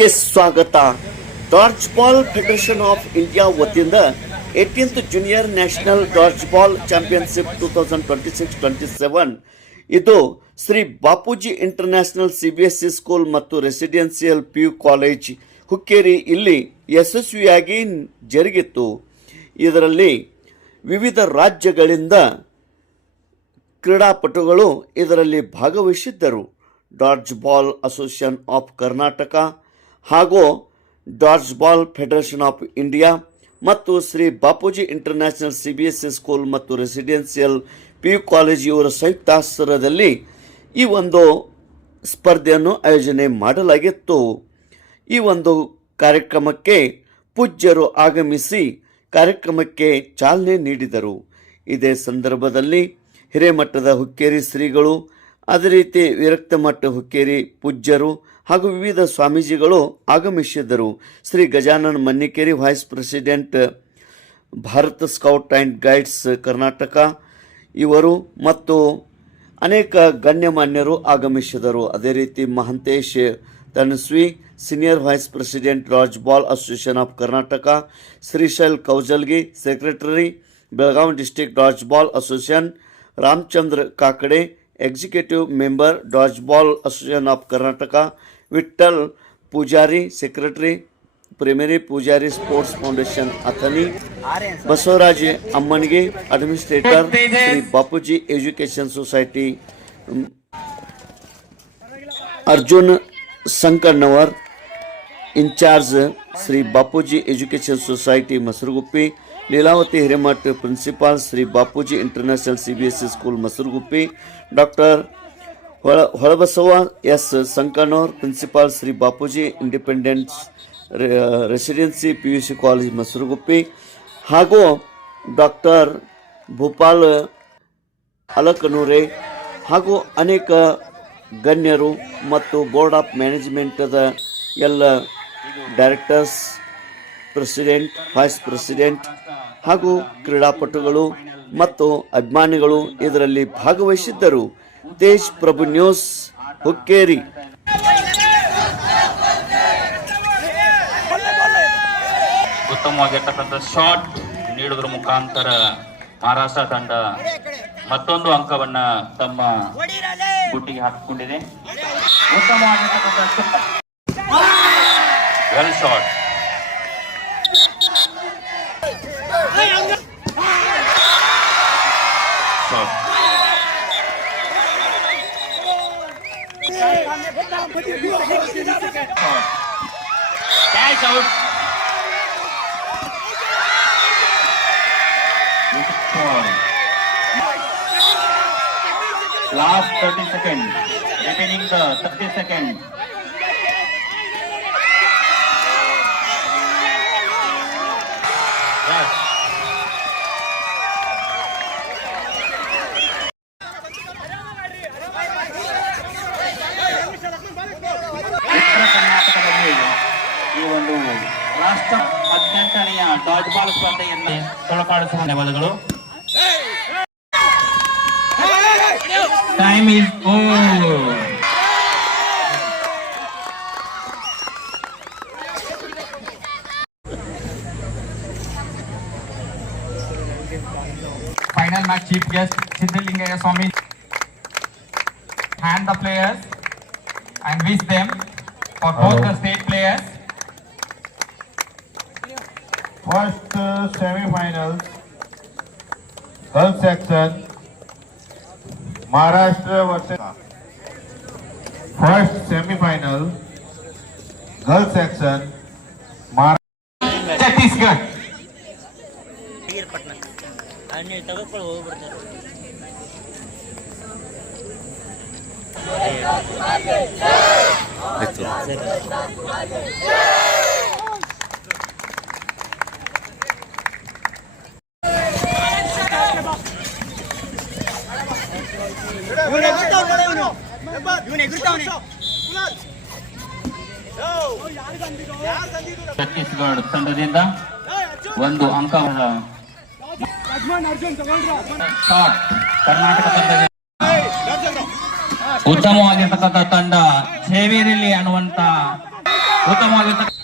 ನ್ಯೂಸ್ಗೆ ಸ್ವಾಗತ. Dodge ball federation of India ವತಿಯಿಂದ 18th junior national dodge ball championship 2026-27 ಇದು Shri Bapuji international CBSE school ಮತ್ತು ರೆಸಿಡೆನ್ಸಿಯಲ್ PU ಕಾಲೇಜ್ ಹುಕ್ಕೇರಿ ಇಲ್ಲಿ ಯಶಸ್ವಿಯಾಗಿ ಜರುಗಿತು. ಇದರಲ್ಲಿ ವಿವಿಧ ರಾಜ್ಯಗಳಿಂದ ಕ್ರೀಡಾಪಟುಗಳು ಇದರಲ್ಲಿ ಭಾಗವಹಿಸಿದ್ದರು. Dodge ball association of Karnataka ಹಾಗೂ dodge ball federation of India ಮತ್ತು Shri Bapuji international CBSE school ಮತ್ತು ರೆಸಿಡೆನ್ಸಿಯಲ್ PU ಕಾಲೇಜ್ ಇವರ ಸಂಯುಕ್ತಾಶ್ರಯದಲ್ಲಿ ಈ ಒಂದು ಸ್ಪರ್ಧೆಯನ್ನು ಆಯೋಜನೆ ಮಾಡಲಾಗಿತ್ತು. ಈ ಒಂದು ಕಾರ್ಯಕ್ರಮಕ್ಕೆ ಪೂಜ್ಯರು ಆಗಮಿಸಿ ಕಾರ್ಯಕ್ರಮಕ್ಕೆ ಚಾಲನೆ ನೀಡಿದರು. ಇದೇ ಸಂದರ್ಭದಲ್ಲಿ ಹಿರೇಮಠದ ಹುಕ್ಕೇರಿ ಶ್ರೀಗಳು, ಅದೇ ರೀತಿ ವಿರಕ್ತ ಮಠ ಹುಕ್ಕೇರಿ ಪೂಜ್ಯರು ಹಾಗೂ ವಿವಿಧ ಸ್ವಾಮೀಜಿಗಳು ಆಗಮಿಸಿದ್ದರು. Shri Gajanana Mannikeri vice president Bharat scout and guides Karnataka ಇವರು ಮತ್ತು ಅನೇಕ ಗಣ್ಯಮಾನ್ಯರು ಆಗಮಿಸಿದರು. ಅದೇ ರೀತಿ Mahantesh Tanasvi senior vice president dodge ball association of Karnataka, Shrishail Koujalgi secretary Belagavi district dodge ball association, Ramachandra Kakade executive member dodge ball association of Karnataka, Vitthal Pujari secretary primary Pujari sports foundation Athani, Basavaraj ಅಮ್ಮನಿಗೆ administrator Shri Bapuji education society, Arjun Sankannavar in charge Shri Bapuji education society ಮಸರುಗುಪ್ಪಿ, Leelavati Hiremath principal Shri Bapuji international CBSE school Masaraguppi, doctor Holabasava S Sankannavar principal Shri Bapuji independence residency PUC college Masaraguppi ಹಾಗೂ doctor Bhopal ಅಲಕನೂರೆ ಹಾಗೂ ಅನೇಕ ಗಣ್ಯರು ಮತ್ತು board of ಮ್ಯಾನೇಜ್ಮೆಂಟದ ಎಲ್ಲ directors, president, vice president ಹಾಗೂ ಕ್ರೀಡಾಪಟುಗಳು ಮತ್ತು ಅಭಿಮಾನಿಗಳು ಇದರಲ್ಲಿ ಭಾಗವಹಿಸಿದ್ದರು. ತೇಜ್ ಪ್ರಭು ನ್ಯೂಸ್ ಹುಕ್ಕೇರಿ. ಉತ್ತಮವಾಗಿರ್ತಕ್ಕಂಥ ಶಾಟ್ ನೀಡುವುದರ ಮುಖಾಂತರ ಮಹಾರಾಷ್ಟ್ರ ತಂಡ ಮತ್ತೊಂದು ಅಂಕವನ್ನ ತಮ್ಮ ಗುಟ್ಟಿಗೆ ಹಾಕಿಕೊಂಡಿದೆ. ಉತ್ತಮವಾಗಿರ್ತಕ್ಕಂಥ well shot. Catch out. Last 30 seconds. Retaining the 30 seconds. Yes. ಈ ಒಂದು ರಾಷ್ಟ್ರ 18ನೆಯ ಡಾಡ್ಜ್ ಬಾಲ್ ಸ್ಪರ್ಧೆಯನ್ನು ತೊಡಪಾಡಿಸುವ ಧನ್ಯವಾದಗಳು. Time is over. Final match chief guest Siddhalingaya Swami hand the players and wish them for both the state players. First semi-finals, girls section, Maharashtra versus. First semi-final, girls section, Chhattisgarh. Chhattisgarh ತಂಡದಿಂದ ಒಂದು ಅಂಕವನ್ನು ಕರ್ನಾಟಕ ತಂಡ ಉತ್ತಮವಾಗಿರ್ತಕ್ಕಂಥ ತಂಡ ಸೇವೇರಿಲಿ ಅನ್ನುವಂತ ಉತ್ತಮವಾಗಿರ್ತಕ್ಕಂಥ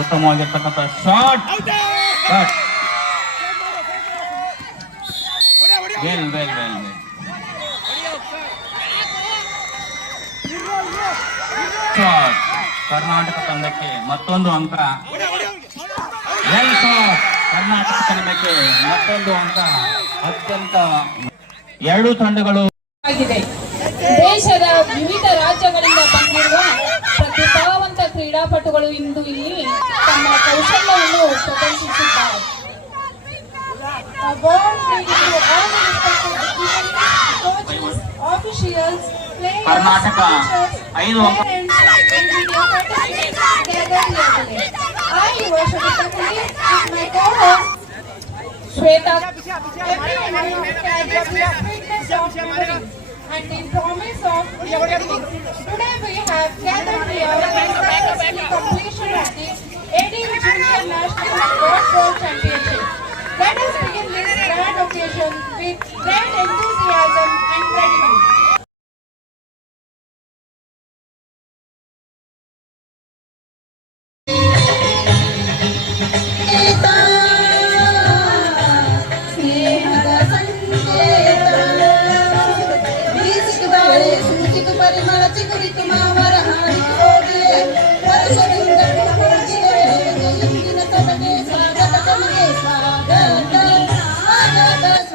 ಉತ್ತಮವಾಗಿರ್ತಕ್ಕಂಥ shot well well well well shot Karnataka ತಂಡಕ್ಕೆ ಮತ್ತೊಂದು ಅಂಕ. Well shot Karnataka ತಂಡಕ್ಕೆ ಮತ್ತೊಂದು ಅಂಕ. ಅತ್ಯಂತ ಎರಡು ತಂಡಗಳು ಆಗಿದೆ. ದೇಶದ ವಿವಿಧ ರಾಜ್ಯಗಳಿಂದ ಬಂದಿರುವ ಪ್ರತಿಭಾವಂತ ಕ್ರೀಡಾಪಟುಗಳು ಇಂದು ಇಲ್ಲಿ ತಮ್ಮ ಕೌಶಲ್ಯವನ್ನು ಪ್ರದರ್ಶಿಸಿದ್ದಾರೆ. ಕರ್ನಾಟಕ 5 ಅಂಕ. Shweta and in promise of today we have gathered here for the completion of the 18th Junior National Dodgeball Championship. Let us begin this grand occasion with great enthusiasm and gratitude.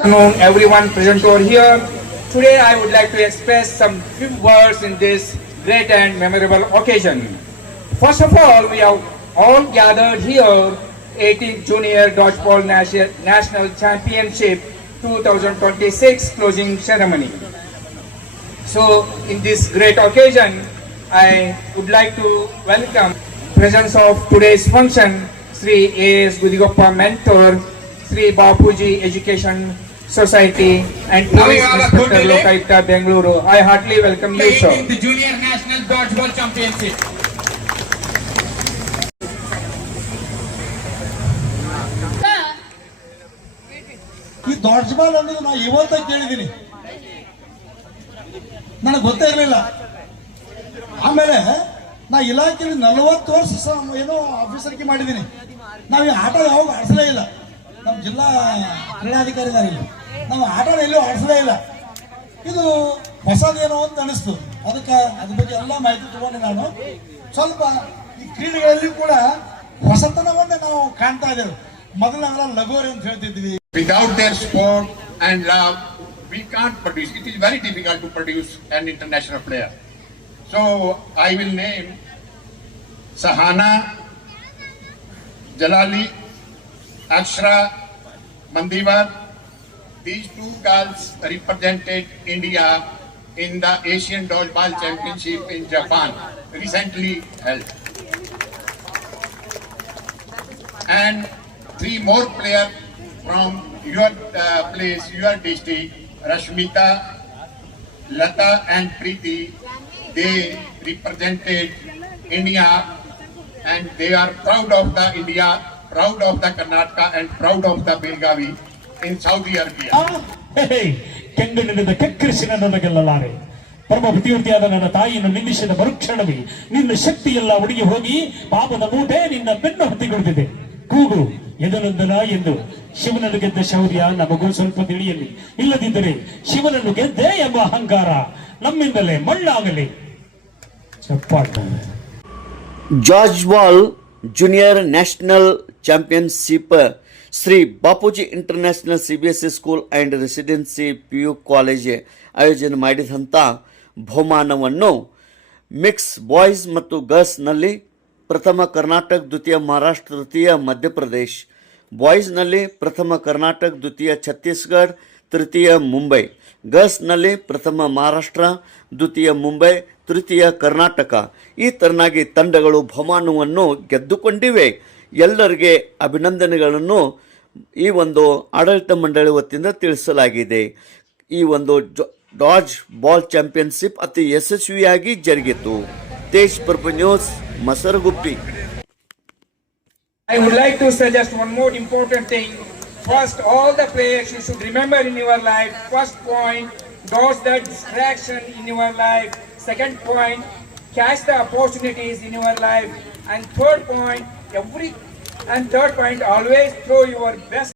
Afternoon, everyone present over here. Today I would like to express some few words in this great and memorable occasion. First of all, we have all gathered here 18th Junior Dodgeball National Championship 2026 closing ceremony. So in this great occasion, I would like to welcome presence of today's function Sri A.S. Gudigoppa Mentor, Sri Bapuji Education Society and Police Inspector Lokayukta Bengaluru. I heartily welcome you, sir. The Junior National Dodgeball Championship. ಈ dodge ball ಅನ್ನೋದು ನಾ ಇವತ್ತ ಕೇಳಿದ್ದೀನಿ, ನನಗೆ ಗೊತ್ತೇ ಇರಲಿಲ್ಲ. ಆಮೇಲೆ ನಾ ಇಲಾಖೆಯಲ್ಲಿ 40 ವರ್ಷ ಏನೋ ಆಫೀಸರ್ಗೆ ಮಾಡಿದ್ದೀನಿ. ನಾವು ಈ ಆಟ ಯಾವಾಗ ಆಡಿಸಲೇ ಇಲ್ಲ. ನಮ್ಮ ಜಿಲ್ಲಾ ಕ್ರೀಡಾಧಿಕಾರಿ ಇದ್ದಾರೆ ಇಲ್ಲಿ, ನಾವು ಆಟ ಎಲ್ಲೂ ಆಡಿಸಲೇ ಇಲ್ಲ. ಇದು ಹೊಸದೇನೋ ಅಂತ ಅನಿಸ್ತು. ಅದಕ್ಕೆ ಅದ್ರ ಬಗ್ಗೆ ಎಲ್ಲ ಮಾಹಿತಿ ತಗೊಂಡು ನಾನು ಸ್ವಲ್ಪ ಈ ಕ್ರೀಡೆಗಳಲ್ಲಿ ಕೂಡ ಹೊಸತನವನ್ನೇ ನಾವು ಕಾಣ್ತಾ ಇದ್ದೇವೆ. ಮೊದಲ ಲಗೋರಿ ಅಂತ ಹೇಳ್ತಿದ್ವಿ. Without their sport and love, we can't produce. It is very difficult to produce an international player. So I will name Sahana, Jalali, Akshra, Mandivar. These two girls represented India in the Asian Dodgeball Championship in Japan, recently held. And 3 more players from your place, your district, Rashmita, Lata and Preeti, they represented India and they are proud of the India, proud of the Karnataka and proud of the Belgavi in Saudi Arabia. ಕೆಂಗಣ್ಣಿನಿಂದ ಕೆಕ್ಕರಿಸಿನ ನನಗೆಲ್ಲಲಾರೆ. ಪರಮ ಪ್ರತಿವರ್ತಿಯಾದ ನನ್ನ ತಾಯಿಯನ್ನು ನಿಂದಿಸಿದ ಮರುಕ್ಷಣವೇ ನಿನ್ನ ಶಕ್ತಿಯೆಲ್ಲ ಒಡಗಿ ಹೋಗಿ ಪಾಪದ ಮೂಟೆ ನಿನ್ನ ಬೆನ್ನು ಹತ್ತಿಕೊಡುತ್ತಿದೆ. ಕೂಗು ಎದನಂದನ ಎಂದು ಶಿವನನ್ನು ಗೆದ್ದ ಶೌರ್ಯ ನಮಗೂ ಸ್ವಲ್ಪ ತಿಳಿಯಲಿ. ಇಲ್ಲದಿದ್ದರೆ ಶಿವನನ್ನು ಗೆದ್ದೆ ಎಂಬ ಅಹಂಕಾರ ನಮ್ಮಿಂದಲೇ ಮಣ್ಣಾಗಲಿ. ಚಪ್ಪಾಟ. ಜಾರ್ಜ್ ball junior national championship Shri Bapuji international CBSE school and residency PU college ಆಯೋಜನೆ ಮಾಡಿದಂಥ ಬಹುಮಾನವನ್ನು ಮಿಕ್ಸ್ ಬಾಯ್ಸ್ ಮತ್ತು ಗರ್ಲ್ಸ್ನಲ್ಲಿ ಪ್ರಥಮ ಕರ್ನಾಟಕ, ದ್ವಿತೀಯ ಮಹಾರಾಷ್ಟ್ರ, ತೃತೀಯ ಮಧ್ಯಪ್ರದೇಶ್, ಬಾಯ್ಸ್ನಲ್ಲಿ ಪ್ರಥಮ ಕರ್ನಾಟಕ, ದ್ವಿತೀಯ ಛತ್ತೀಸ್ಗಢ, ತೃತೀಯ ಮುಂಬೈ, ಗರ್ಲ್ಸ್ನಲ್ಲಿ ಪ್ರಥಮ ಮಹಾರಾಷ್ಟ್ರ, ದ್ವಿತೀಯ ಮುಂಬೈ, ತೃತೀಯ ಕರ್ನಾಟಕ. ಈ ತರನಾಗಿ ತಂಡಗಳು ಬಹುಮಾನವನ್ನು ಗೆದ್ದುಕೊಂಡಿವೆ. ಎಲ್ಲರಿಗೆ ಅಭಿನಂದನೆಗಳನ್ನು ಈ ಒಂದು ಆಡಳಿತ ಮಂಡಳಿ ವತಿಯಿಂದ ತಿಳಿಸಲಾಗಿದೆ. ಈ ಒಂದು ಡಾಡ್ಜ್ ಬಾಲ್ ಚಾಂಪಿಯನ್ಶಿಪ್ ಅತಿ ಯಶಸ್ವಿಯಾಗಿ ಜರುಗಿತು. Tej Prabhu news, Masaraguppi. I would like to suggest one more important thing. First, all the players you should remember in your life. First point, dodge the distraction in your life. Second point, catch the opportunities in your life. And third point, always throw your best